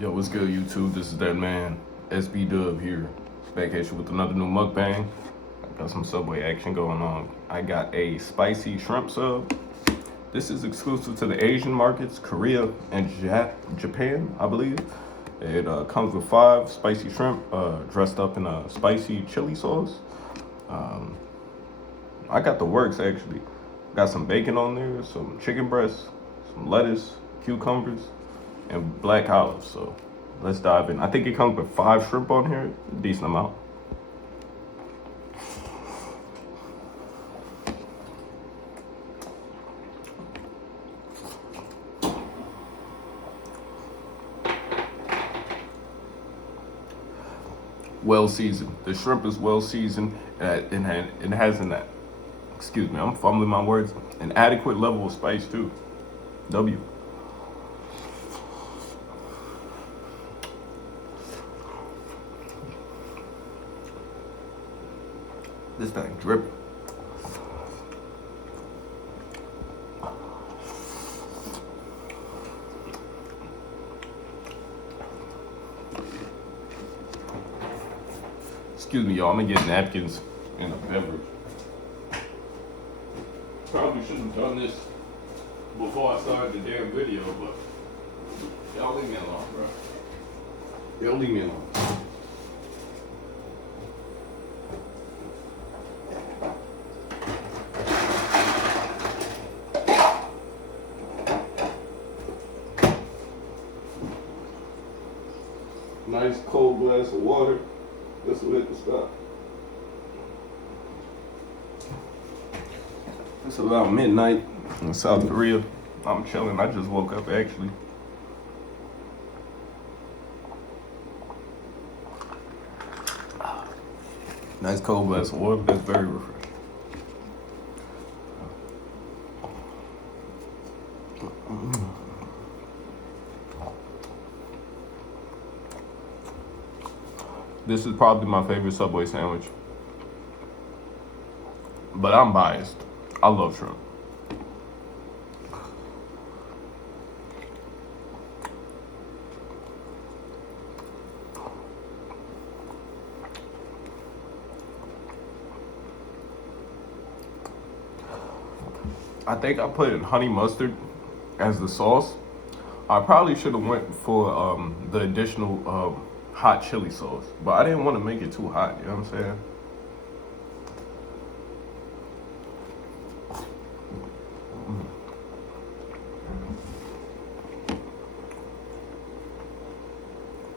Yo, what's good, YouTube? This is that man, SB Dub here, back at you with another new mukbang. I got some Subway action going on. I got a spicy shrimp sub. This is exclusive to the Asian markets, Korea and Japan, I believe. It comes with 5 spicy shrimp dressed up in a spicy chili sauce. I got the works actually. Got some bacon on there, some chicken breasts, some lettuce, cucumbers, and black olives. So let's dive in. I think it comes with 5 shrimp on here, decent amount. Well seasoned. The shrimp is well seasoned, and it has excuse me, I'm fumbling my words, an adequate level of spice too. W. This thing dripping. Excuse me, y'all. I'm gonna get napkins and a beverage. Probably shouldn't have done this before I started the damn video, but y'all leave me alone, bro. Y'all leave me alone. Nice cold glass of water. This will hit the stop. It's about midnight in South Korea. I'm chilling. I just woke up actually. Nice cold glass of water. That's very refreshing. This is probably my favorite Subway sandwich. But I'm biased. I love shrimp. I think I put in honey mustard as the sauce. I probably should have went for the additional hot chili sauce, but I didn't want to make it too hot. You know what I'm saying?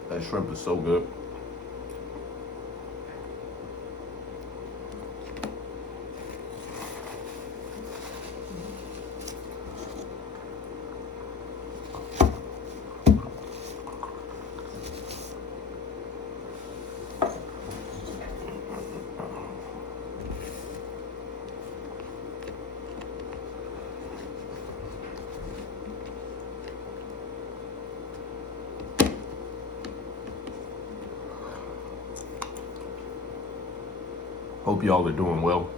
That shrimp is so good. Hope y'all are doing well.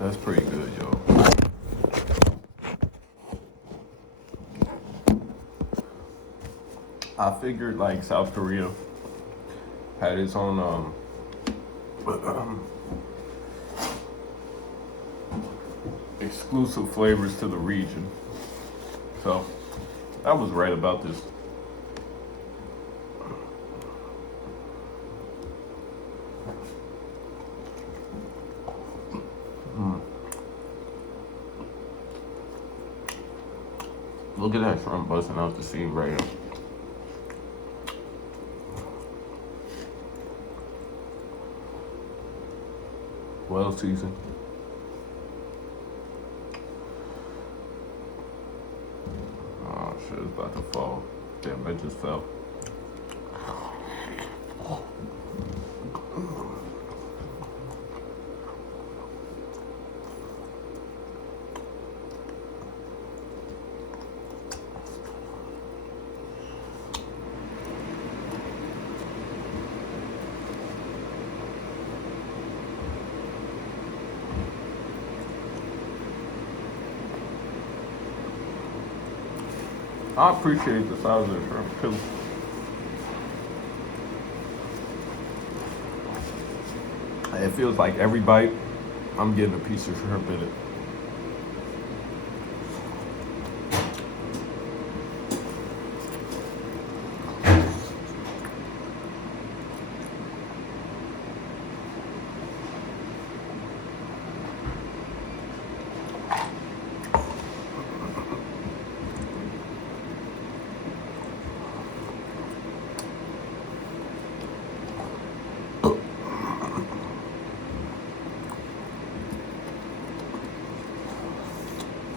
That's pretty good, yo. I figured like South Korea had its own exclusive flavors to the region. So I was right about this. Look at that shrimp busting out the seam right here. Well seasoned. Oh shit, it's about to fall. Damn, it just fell. I appreciate the size of the shrimp too. It feels like every bite, I'm getting a piece of shrimp in it.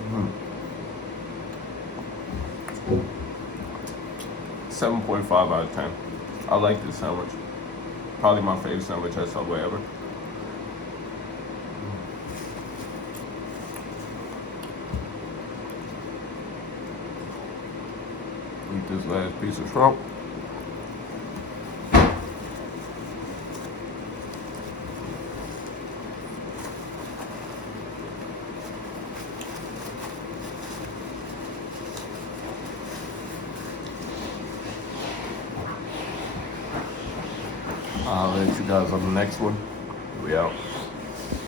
Mm. 7.5 out of 10. I like this sandwich. Probably my favorite sandwich at Subway ever. Eat this last piece of shrimp. I'll let you guys on the next one. We out.